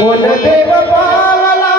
कुलदेव पावला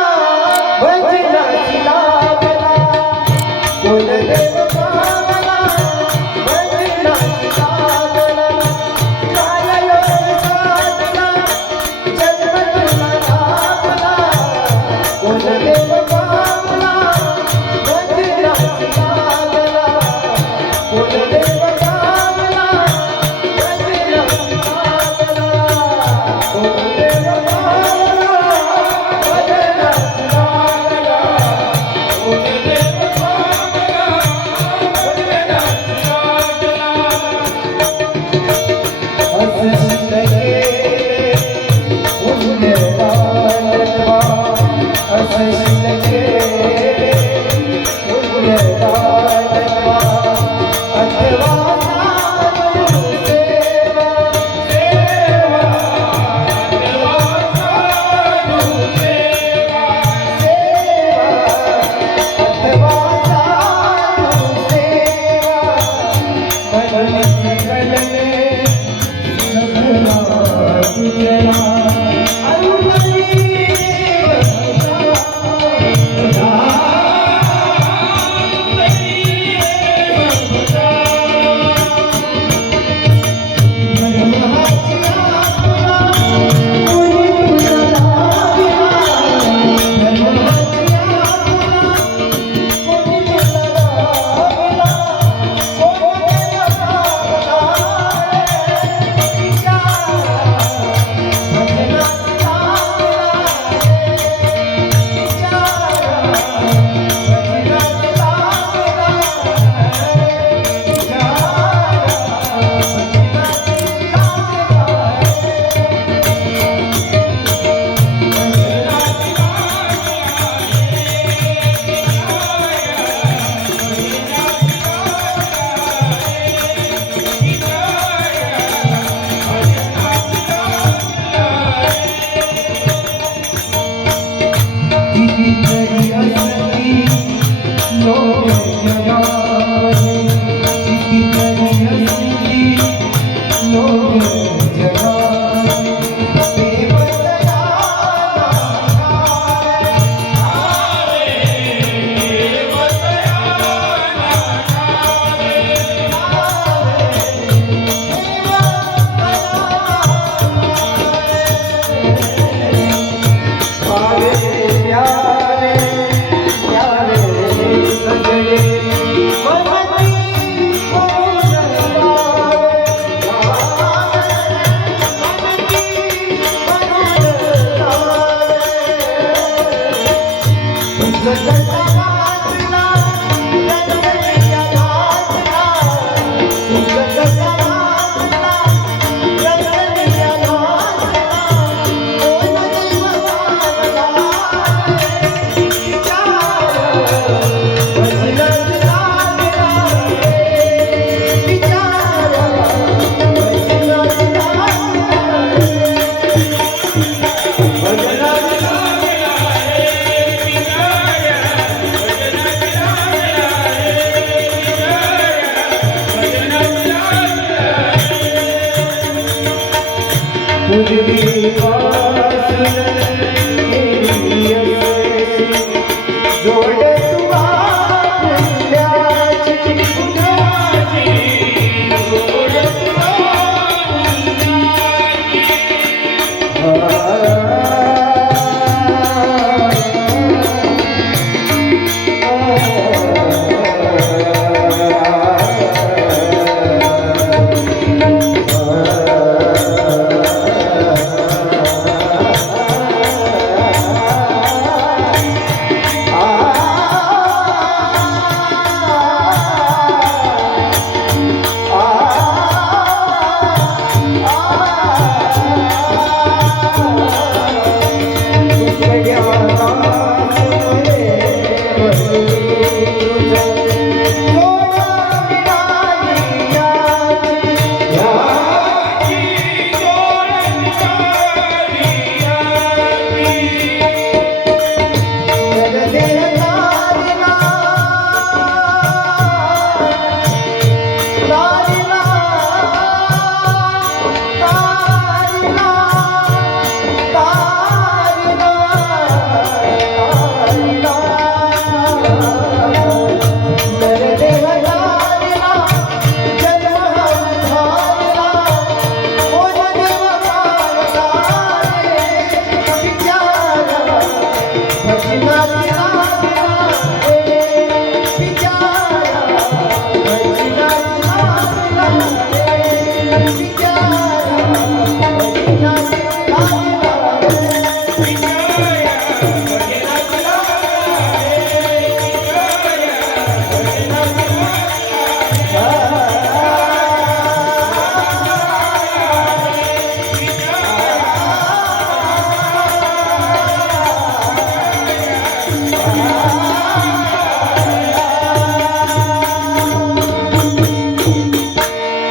विवास